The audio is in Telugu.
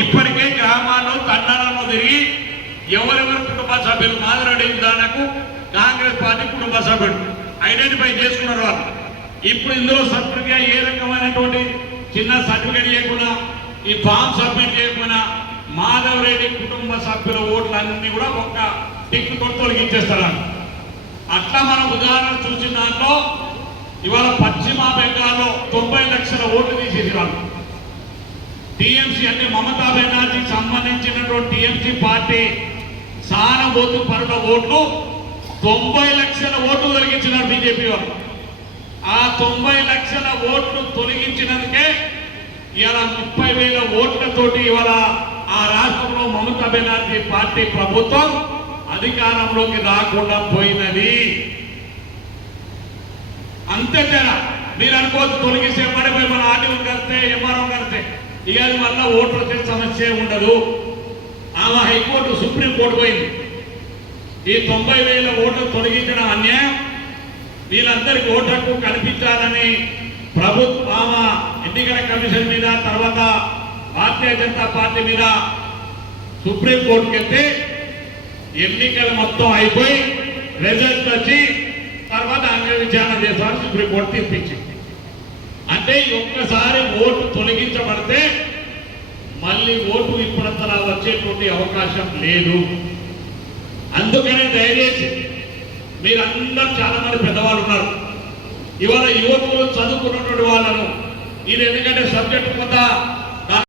ఇప్పటికే గ్రామాల్లో తండాలలో తిరిగి ఎవరెవరి కుటుంబ సభ్యులు మాదిరెడ్డి దానికి కాంగ్రెస్ పార్టీ కుటుంబ సభ్యులు ఐడెంటిఫై చేసుకున్నారు వాళ్ళు. ఇప్పుడు ఇందులో సర్టిఫికేట్ ఏ రకమైనటువంటి చిన్న సర్టిఫికేట్ చేయకుండా ఈ ఫామ్ సబ్మిట్ చేయకుండా మాధవ్ రెడ్డి కుటుంబ సభ్యుల ఓట్లన్నీ కూడా ఒక్క టిక్ తొలగించేస్తారు. అట్లా మనం ఉదాహరణ చూసిన దాంట్లో ఇవాళ పశ్చిమ బెంగాల్లో 90 లక్షల ఓట్లు తీసేసి వాళ్ళు టీఎంసీ అంటే మమతా బెనర్జీకి సంబంధించినటువంటి టీఎంసీ పార్టీ సానుభూతి పరుల ఓట్లు 90 లక్షల ఓట్లు తొలగించినారు బీజేపీ వాళ్ళు. ఆ 90 లక్షల ఓట్లు తొలగించినందుకే ఇలా 30,000 ఓట్లతోటి ఇవాళ ఆ రాష్ట్రంలో మమతా బెనర్జీ పార్టీ ప్రభుత్వం అధికారంలోకి రాకుండా పోయినది. అంతే తేడా. మీరు అనుకోవచ్చు తొలగిస్తే పడిపోయి మన ఆర్డీఓ కడితే ఎంఆర్ఓ కడితే ఇక వల్ల ఓట్లు వచ్చే సమస్య ఉండదు. ఆమె హైకోర్టు సుప్రీంకోర్టు పోయింది. ఈ 90,000 ఓట్లు తొలగించడం అన్యాయం, వీళ్ళందరికీ ఓటు హక్కు కల్పించాలని ప్రభుత్వం ఆమె ఎన్నికల కమిషన్ మీద తర్వాత భారతీయ జనతా పార్టీ మీద సుప్రీంకోర్టుకి వెళ్తే ఎన్నికలు మొత్తం అయిపోయి రిజల్ట్ వచ్చి తర్వాత ఆమె విచారణ చేస్తారని సుప్రీంకోర్టు తీర్పిచ్చింది. అంటే ఒక్కసారి ఓటు తొలగించబడితే మళ్ళీ ఓటు ఇప్పుడంతలా వచ్చేటువంటి అవకాశం లేదు. అందుకనే దయచేసి మీరందరూ చాలా మంది పెద్దవాళ్ళు ఉన్నారు. ఇవాళ యువకులు చదువుకున్నటువంటి వాళ్ళను ఇది ఎందుకంటే సబ్జెక్టు కొంత